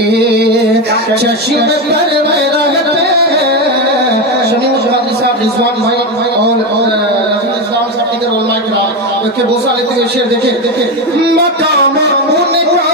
चश्म पर में रहते शनी मुशाहिद साहब रिजवान भाई और इस्लाम साहब के उलमा किराम के बोसा लेते हुए शेर देखे मकाम उनका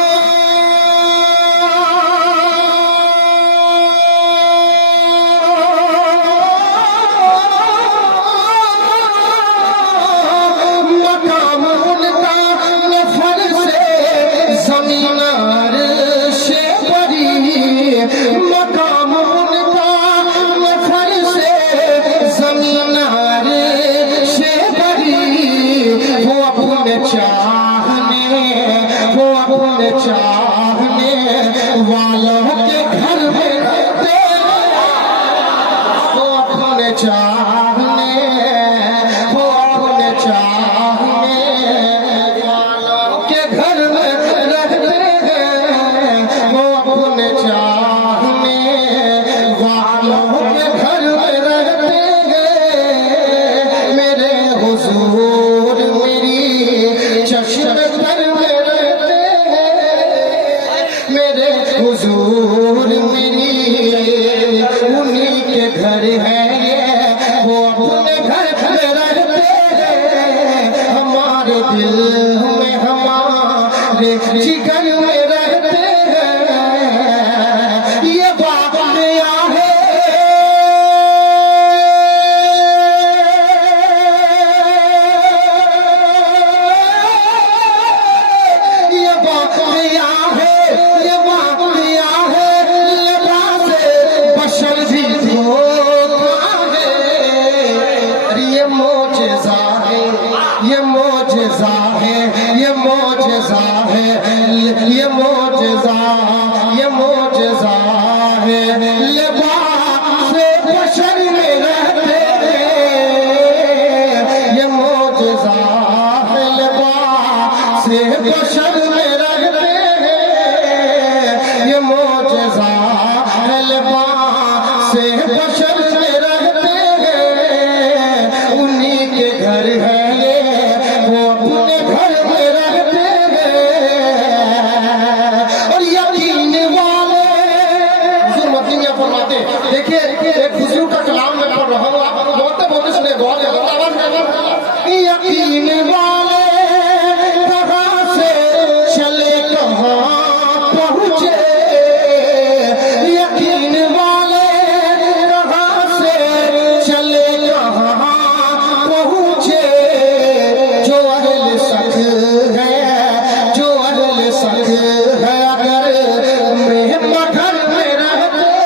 चाहने वालों के घर में रहते वो अपने चाहने वालों के घर में रहते हैं वो अपने चाहने वालों के घर में रहते हैं मेरे हुजूर मेरी चश्म पर हुजूर मेरी उन्हीं के घर है ये वो अपने घर में रहते हैं हमारे दिल में हमारे जिगर में रहते हैं ये बात है ये बात है ये मोजज़ा है ये मोजज़ा है ये मोजज़ा है लिबास बशर में रहते हैं ये मोजज़ा है लिबास बशर में रहते हैं ये मोजज़ा है लिबास बशर में रहते हैं उन्हीं के घर है देखिए एक बुजुर्ग का कलाम में पढ़ रहा हूँ आप बोलते सुने बहुत यकीन वाले कहाँ से चले कहाँ पहुँचे यकीन वाले कहाँ से चले कहाँ पहुँचे जो अहले सख है जो अहले सख है अगर मैं घर में रहते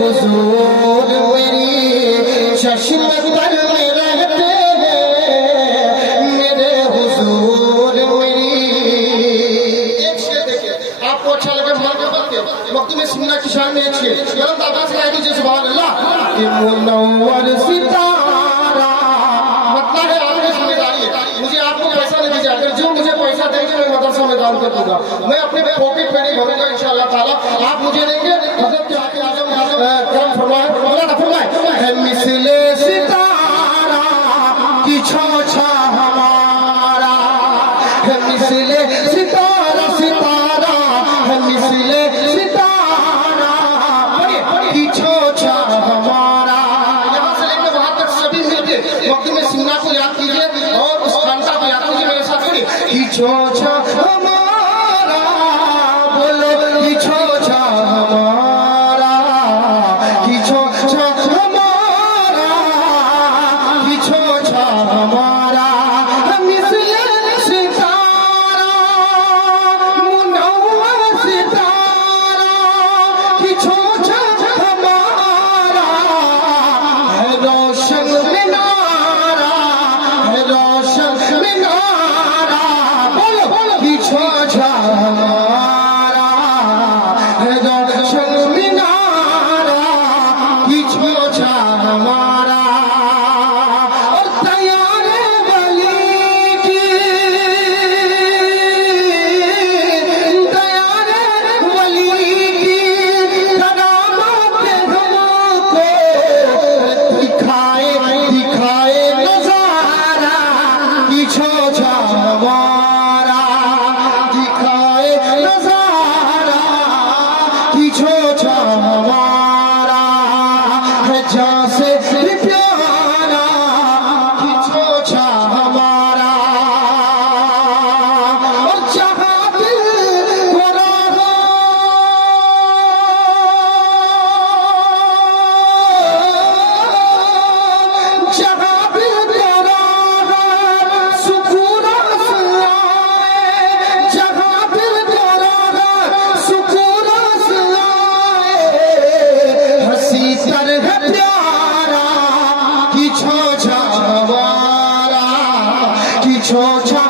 हुजूर मेरी चश्म पर में रहते हैं मेरे हुजूर मेरी एक शेर देखिए आपको अच्छा लगे वक्त में सुनना की शान में एक शेर गलत आवाज से कह दीजिए सुभान अल्लाह ये मुनव्वर सितारा मतलब है आपकी जिम्मेदारी है मुझे आपको पैसा नहीं दीजिए अगर जो मुझे पैसा देंगे मैं मदरसा में दान कर दूंगा मैं अपने पॉकेट में नहीं भरूंगा इंशाअल्लाह ताला आप मुझे देंगे हजरत के आगे आजम करम फरमाए है मिसले सितारा की छाछा हमारा है मिसले सितारा है मिसले सितारा की छाछा हमारा यहाँ से लेकर वहां तक सभी मिलके वक्त में सुनना को याद कीजिए और उस खानसा को याद कीजिए मेरे साथ करिए की छाछा हमारा बोलो की छाछा हमारा की छाछा हमारा की छाछा हमारा मिसले सितारा मुनव्वर सितारा की छाछा हमारा है रोशन मिनारा है रोशन मिनारा बोलो की छाछा हमारा पीछो छा